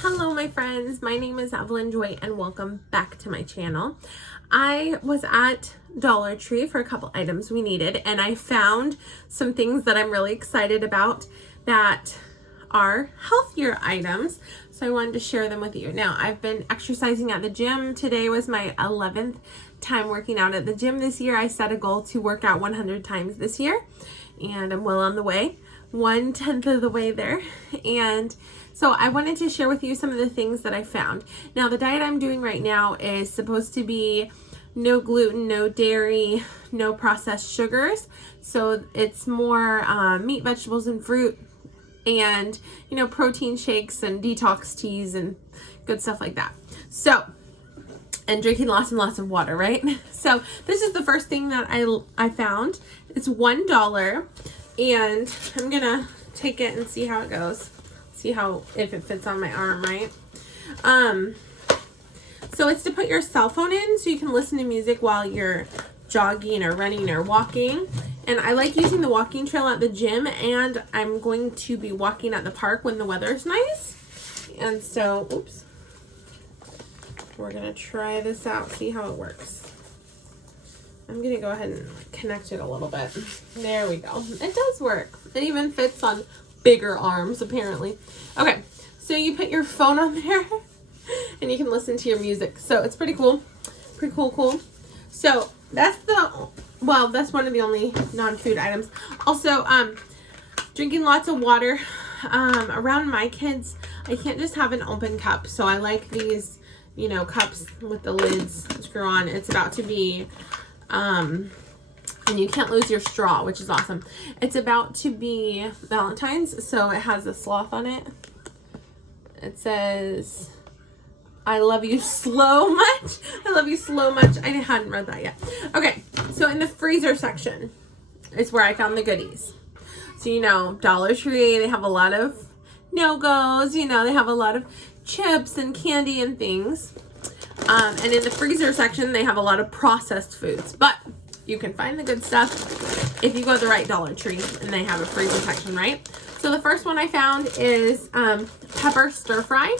Hello my friends, my name is Evelyn Joy and welcome back to my channel. I was at Dollar Tree for a couple items we needed and I found some things that I'm really excited about that are healthier items. So I wanted to share them with you. Now I've been exercising at the gym. Today was my 11th time working out at the gym this year. I set a goal to work out 100 times this year and I'm well on the way. 1/10 of the way there. And so I wanted to share with you some of the things that I found. Now the diet I'm doing right now is supposed to be no gluten, no dairy, no processed sugars. So it's more meat, vegetables, and fruit, and protein shakes and detox teas and good stuff like that. So, and drinking lots and lots of water, right? So this is the first thing that I found. It's $1, and I'm gonna take it and see how it goes. See if it fits on my arm, right? So it's to put your cell phone in so you can listen to music while you're jogging or running or walking. And I like using the walking trail at the gym, and I'm going to be walking at the park when the weather's nice. And so, oops. We're gonna try this out, see how it works. I'm gonna go ahead and connect it a little bit. There we go. It does work. It even fits on bigger arms, apparently. Okay, so you put your phone on there and you can listen to your music. So it's pretty cool. Pretty cool. So that's that's one of the only non-food items. Also, drinking lots of water. Around my kids, I can't just have an open cup. So I like these, cups with the lids screw on. It's about to be, and you can't lose your straw, which is awesome. It's about to be Valentine's, so it has a sloth on it. It says, I love you slow much. I love you slow much. I hadn't read that yet. Okay, so in the freezer section is where I found the goodies. So, Dollar Tree, they have a lot of no-goes. They have a lot of chips and candy and things. And in the freezer section, they have a lot of processed foods. But you can find the good stuff if you go to the right Dollar Tree and they have a freezer section, right? So the first one I found is pepper stir fry.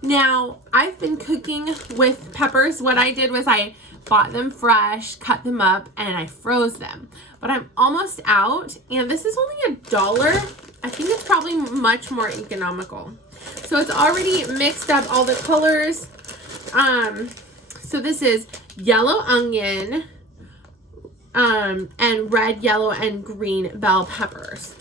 Now, I've been cooking with peppers. What I did was I bought them fresh, cut them up, and I froze them. But I'm almost out, and this is only $1. I think it's probably much more economical. So it's already mixed up all the colors. So this is yellow onion, and red, yellow, and green bell peppers.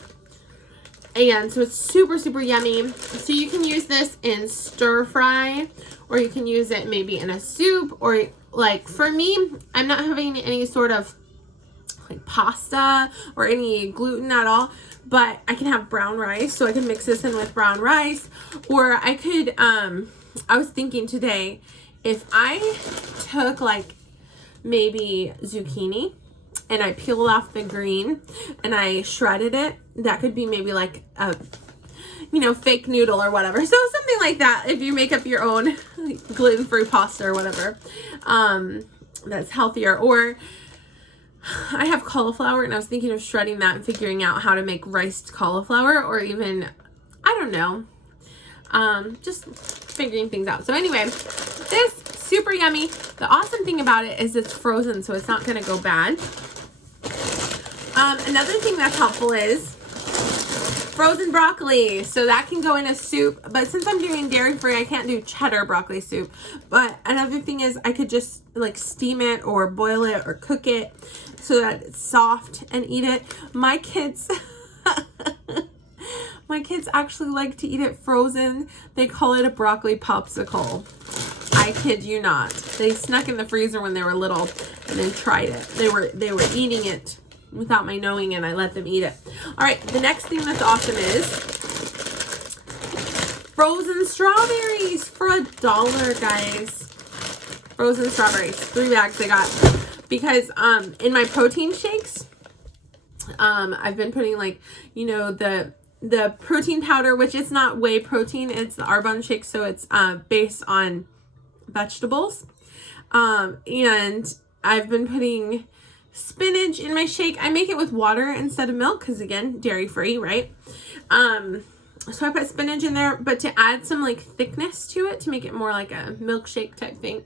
And so it's super, super yummy. So you can use this in stir fry, or you can use it maybe in a soup, or like for me, I'm not having any sort of like pasta or any gluten at all, but I can have brown rice, so I can mix this in with brown rice. Or I could, I was thinking today, if I took like maybe zucchini and I peeled off the green and I shredded it, that could be maybe like a, fake noodle or whatever. So something like that, if you make up your own gluten-free pasta or whatever, that's healthier. Or I have cauliflower, and I was thinking of shredding that and figuring out how to make riced cauliflower, or even, I don't know, just figuring things out. So anyway, this super yummy. The awesome thing about it is it's frozen, so it's not going to go bad. Another thing that's helpful is frozen broccoli. So that can go in a soup, but since I'm doing dairy free, I can't do cheddar broccoli soup. But another thing is I could just like steam it or boil it or cook it so that it's soft and eat it. My kids actually like to eat it frozen. They call it a broccoli popsicle. I kid you not. They snuck in the freezer when they were little and then tried it. They were eating it without my knowing, and I let them eat it. All right, the next thing that's awesome is frozen strawberries for $1, guys. Frozen strawberries, 3 bags I got, because in my protein shakes, I've been putting like, the protein powder, which is not whey protein, it's the Arbonne shake, so it's based on vegetables. And I've been putting spinach in my shake. I make it with water instead of milk because, again, dairy free, right? So I put spinach in there, but to add some like thickness to it, to make it more like a milkshake type thing,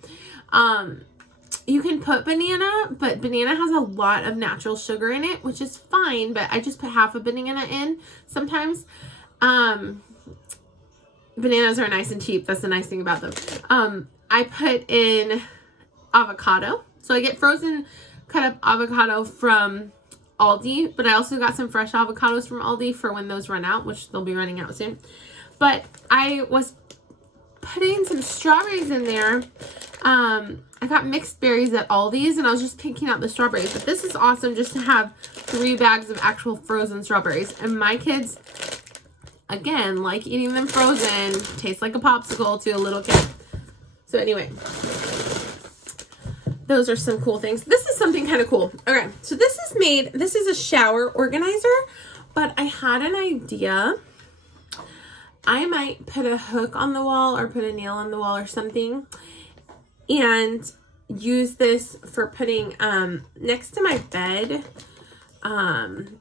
you can put banana, but banana has a lot of natural sugar in it, which is fine, but I just put half a banana in sometimes. Bananas are nice and cheap. That's the nice thing about them. I put in avocado. So I get frozen cut up avocado from Aldi, but I also got some fresh avocados from Aldi for when those run out, which they'll be running out soon. But I was putting some strawberries in there. I got mixed berries at Aldi's, and I was just picking out the strawberries. But this is awesome just to have 3 bags of actual frozen strawberries. And my kids, again, like eating them frozen. Tastes like a popsicle to a little kid. So anyway, those are some cool things. This is something kind of cool. Okay, so this is a shower organizer, but I had an idea. I might put a hook on the wall or put a nail on the wall or something and use this for putting next to my bed.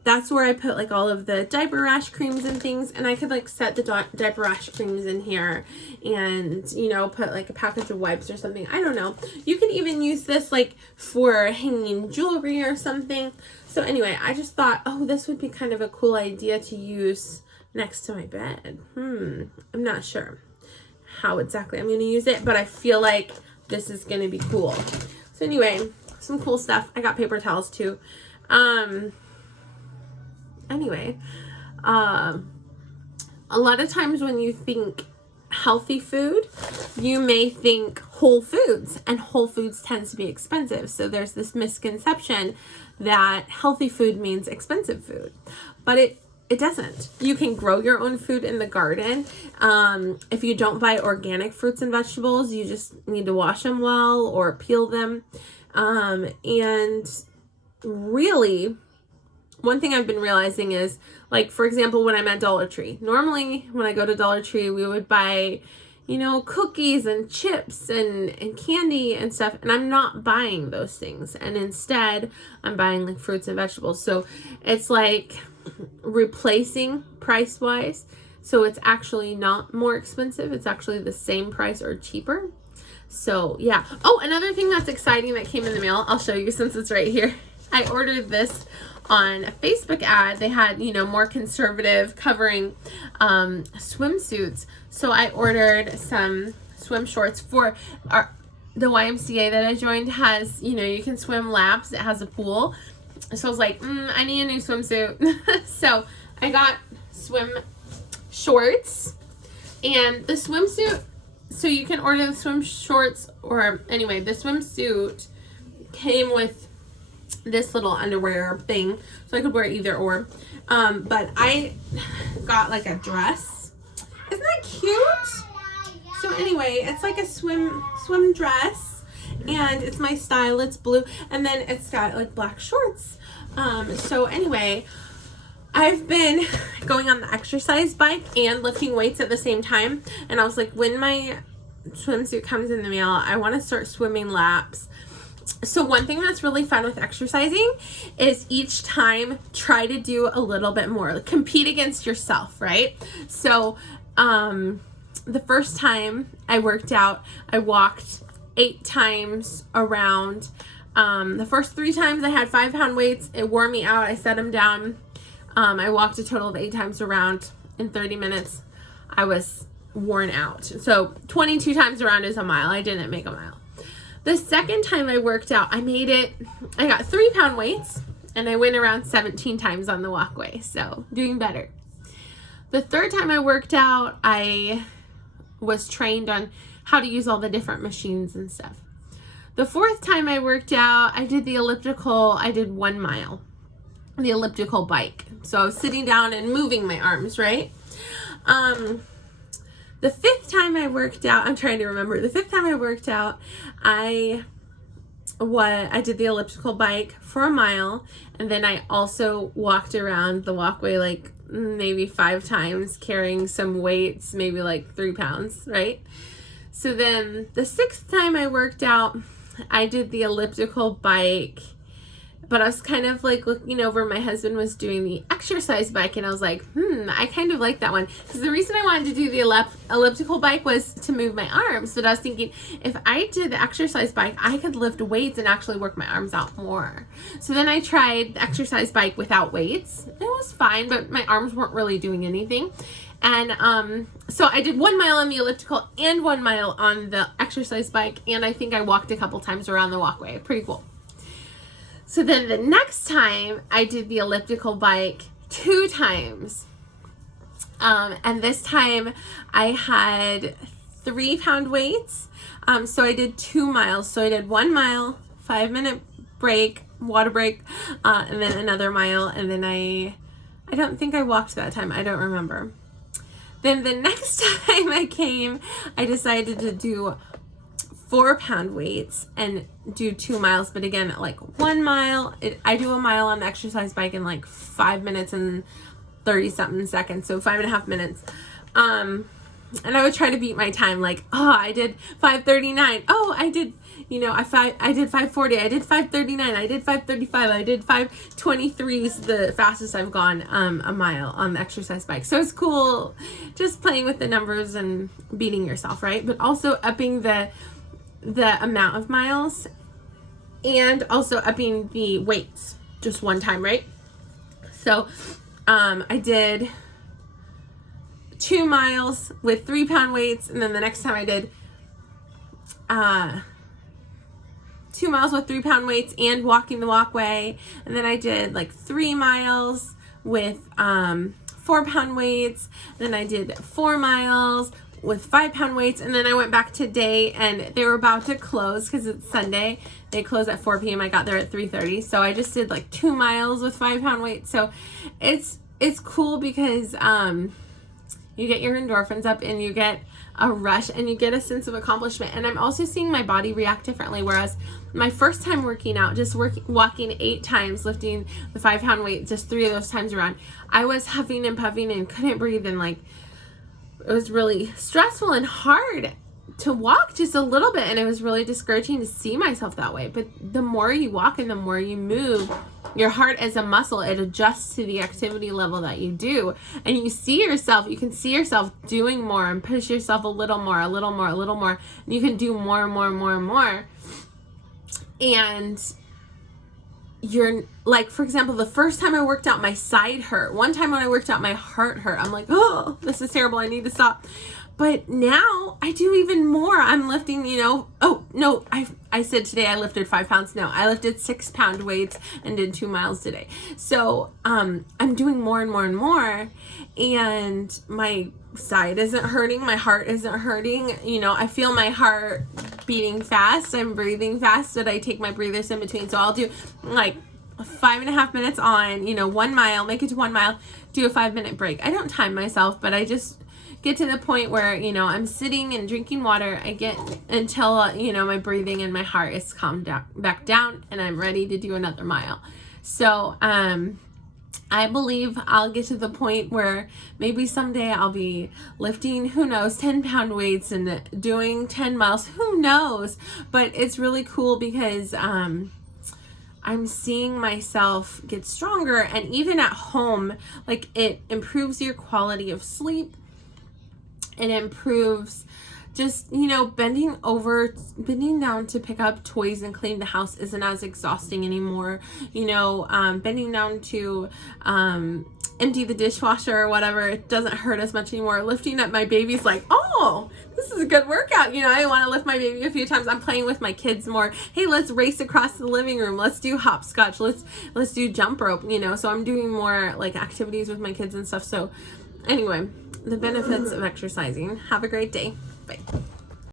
That's where I put like all of the diaper rash creams and things, and I could like set the diaper rash creams in here and, you know, put like a package of wipes or something. I don't know. You can even use this like for hanging jewelry or something. So anyway, I just thought, oh, this would be kind of a cool idea to use next to my bed. I'm not sure how exactly I'm going to use it, but I feel like this is going to be cool. So anyway, some cool stuff. I got paper towels too. Anyway, a lot of times when you think healthy food, you may think Whole Foods, and Whole Foods tends to be expensive. So there's this misconception that healthy food means expensive food, but it doesn't. You can grow your own food in the garden. If you don't buy organic fruits and vegetables, you just need to wash them well or peel them. And really, one thing I've been realizing is, like, for example, when I'm at Dollar Tree, normally when I go to Dollar Tree, we would buy, you know, cookies and chips and candy and stuff, and I'm not buying those things. And instead, I'm buying like fruits and vegetables. So it's like replacing price-wise. So it's actually not more expensive. It's actually the same price or cheaper. So yeah. Oh, another thing that's exciting that came in the mail, I'll show you since it's right here. I ordered this on a Facebook ad. They had, you know, more conservative covering swimsuits. So I ordered some swim shorts for the YMCA that I joined has, you know, you can swim laps. It has a pool. So I was like, I need a new swimsuit. So I got swim shorts and the swimsuit. So you can order the swim shorts, or anyway, the swimsuit came with this little underwear thing, so I could wear either or. But I got like a dress. Isn't that cute? So anyway, it's like a swim dress, and it's my style. It's blue, and then it's got like black shorts. So anyway, I've been going on the exercise bike and lifting weights at the same time, and I was like, when my swimsuit comes in the mail, I want to start swimming laps. So one thing that's really fun with exercising is each time try to do a little bit more, like compete against yourself, right? So the first time I worked out, I walked 8 times around. The first 3 times I had 5-pound weights. It wore me out. I set them down. I walked a total of 8 times around in 30 minutes. I was worn out. So 22 times around is a mile. I didn't make a mile. The second time I worked out, I got 3-pound weights, and I went around 17 times on the walkway. So doing better. The third time I worked out, I was trained on how to use all the different machines and stuff. The fourth time I worked out, I did the elliptical. I did 1 mile, the elliptical bike. So I was sitting down and moving my arms, right? The 5th time I worked out, I'm trying to remember. The 5th time I worked out, I did the elliptical bike for 1 mile, and then I also walked around the walkway like maybe 5 times, carrying some weights, maybe like 3 pounds, right? So then the 6th time I worked out, I did the elliptical bike, but I was kind of like looking over, my husband was doing the exercise bike, and I was like, I kind of like that one. Because the reason I wanted to do the elliptical bike was to move my arms. But I was thinking, if I did the exercise bike, I could lift weights and actually work my arms out more. So then I tried the exercise bike without weights. It was fine, but my arms weren't really doing anything. And so I did 1 mile on the elliptical and 1 mile on the exercise bike, and I think I walked a couple times around the walkway. Pretty cool. So then the next time I did the elliptical bike 2 times. And this time I had 3-pound weights. So I did 2 miles. So I did 1 mile, 5-minute break, water break, and then another mile. And then I don't think I walked that time. I don't remember. Then the next time I came, I decided to do 4-pound weights and do 2 miles. But again, like 1 mile, I do a mile on the exercise bike in like 5 minutes and 30 something seconds. So 5.5 minutes. And I would try to beat my time. Like, I did 5:39. I did, I did 5:40. I did 5:39. I did 5:35. I did 5:23 is the fastest I've gone a mile on the exercise bike. So it's cool just playing with the numbers and beating yourself, right? But also upping the amount of miles and also upping the weights just one time, right? So I did 2 miles with 3-pound weights, and then the next time I did 2 miles with 3-pound weights and walking the walkway, and then I did like 3 miles with 4-pound weights, then I did 4 miles with 5-pound weights, and then I went back today, and they were about to close because it's Sunday. They close at 4 p.m. I got there at 3:30, so I just did like 2 miles with 5-pound weights. So it's cool because you get your endorphins up and you get a rush and you get a sense of accomplishment. And I'm also seeing my body react differently. Whereas my first time working out, just walking 8 times, lifting the 5-pound weight, just 3 of those times around, I was huffing and puffing and couldn't breathe, and like it was really stressful and hard to walk just a little bit, and it was really discouraging to see myself that way. But the more you walk and the more you move, your heart as a muscle, it adjusts to the activity level that you do, and you can see yourself doing more and push yourself a little more, and you can do more and more and more and more. And you're like, for example, the first time I worked out, my side hurt. One time when I worked out, my heart hurt. I'm like, oh, this is terrible. I need to stop. But now I do even more. I'm lifting, oh no, I said today I lifted 5 pounds. No, I lifted 6-pound weights and did 2 miles today. So I'm doing more and more and more, and my side isn't hurting. My heart isn't hurting. I feel my heart beating fast. I'm breathing fast, but I take my breathers in between. So I'll do like 5.5 minutes on, 1 mile, make it to 1 mile, do a 5-minute break. I don't time myself, but I just get to the point where, I'm sitting and drinking water. I get until, my breathing and my heart is calmed back down, and I'm ready to do another mile. So, I believe I'll get to the point where maybe someday I'll be lifting, 10-pound weights and doing 10 miles. Who knows? But it's really cool because, I'm seeing myself get stronger, and even at home, like, it improves your quality of sleep. It improves just, bending down to pick up toys and clean the house isn't as exhausting anymore. Bending down to empty the dishwasher or whatever, it doesn't hurt as much anymore. Lifting up my baby's like, oh, this is a good workout. I want to lift my baby a few times. I'm playing with my kids more. Hey, let's race across the living room. Let's do hopscotch. Let's do jump rope, so I'm doing more like activities with my kids and stuff. So anyway, the benefits of exercising. Have a great day. Bye.